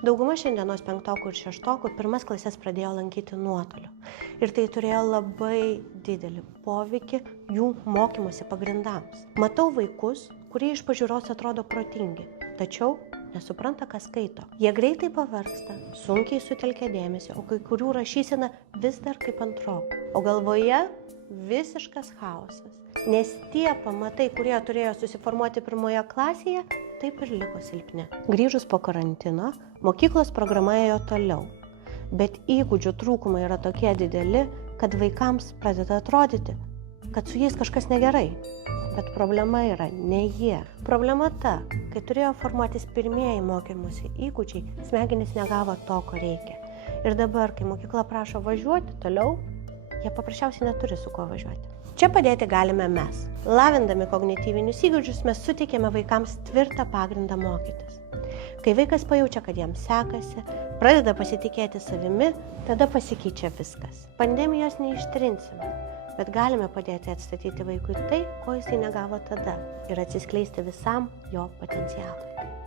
Dauguma šiandienos 5 ir 6 pirmas klases pradėjo lankyti nuotoliu. Ir tai turėjo labai didelį poveikį jų mokymosi pagrindams. Matau vaikus, kurie iš pažiūros atrodo protingi, tačiau nesupranta, ką skaito. Jie greitai pavargsta, sunkiai sutelkia dėmesį, o kai kurių rašysena vis dar kaip ant roko. O galvoje visiškas chaosas. Nes tie pamatai, kurie turėjo susiformuoti pirmoje klasėje, taip ir liko silpni. Grįžus po karantino, mokyklos programa ėjo toliau. Bet įgūdžių trūkumai yra tokie dideli, kad vaikams pradeda atrodyti, kad su jais kažkas negerai. Bet problema yra ne jie. Problema ta, kai turėjo formuotis pirmieji mokymosi įgūdžiai, smegenys negavo to, ko reikia. Ir dabar, kai mokykla prašo važiuoti toliau, jie paprasčiausiai neturi su kuo važiuoti. Čia padėti galime mes. Lavindami kognityvinius įgūdžius mes suteikėme vaikams tvirtą pagrindą mokytis. Kai vaikas pajaučia, kad jam sekasi, pradeda pasitikėti savimi, tada pasikeičia viskas. Pandemijos neištrinsime, bet galime padėti atstatyti vaikui tai, ko jisai negavo tada ir atsiskleisti visam jo potencialui.